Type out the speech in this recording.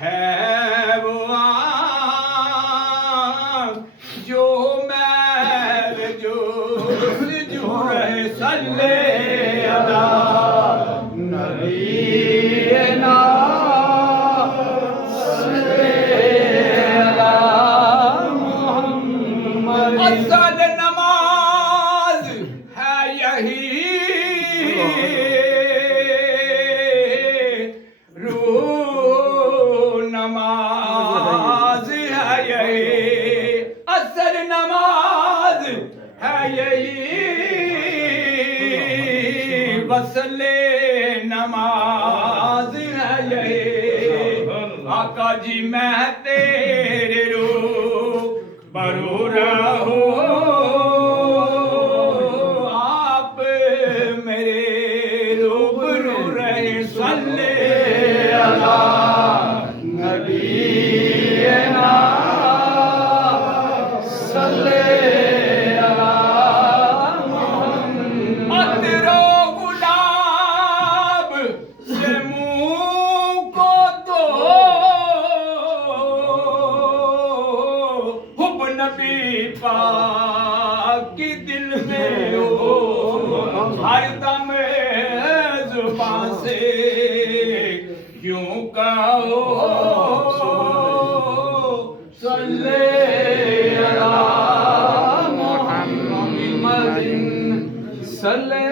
है वो आँख जो मैल जो रहे सल्ले अला नबीना सल्ले अला मुहम्मद। असल नमाज है यही नमाज है यही असल नमाज है यही वसले नमाज है यही। आका जी मैं तेरे रूबरू रहूं आप मेरे रूबरू रहे सल्ले अला नबीना सल्ले अला मुहम्मद। तेरा गुलाब से मुंह को तो हुब नबी पाक की दिल में हो हर दम जुबान से यूं कहो सल्ले अला मुहम्मद सल्ले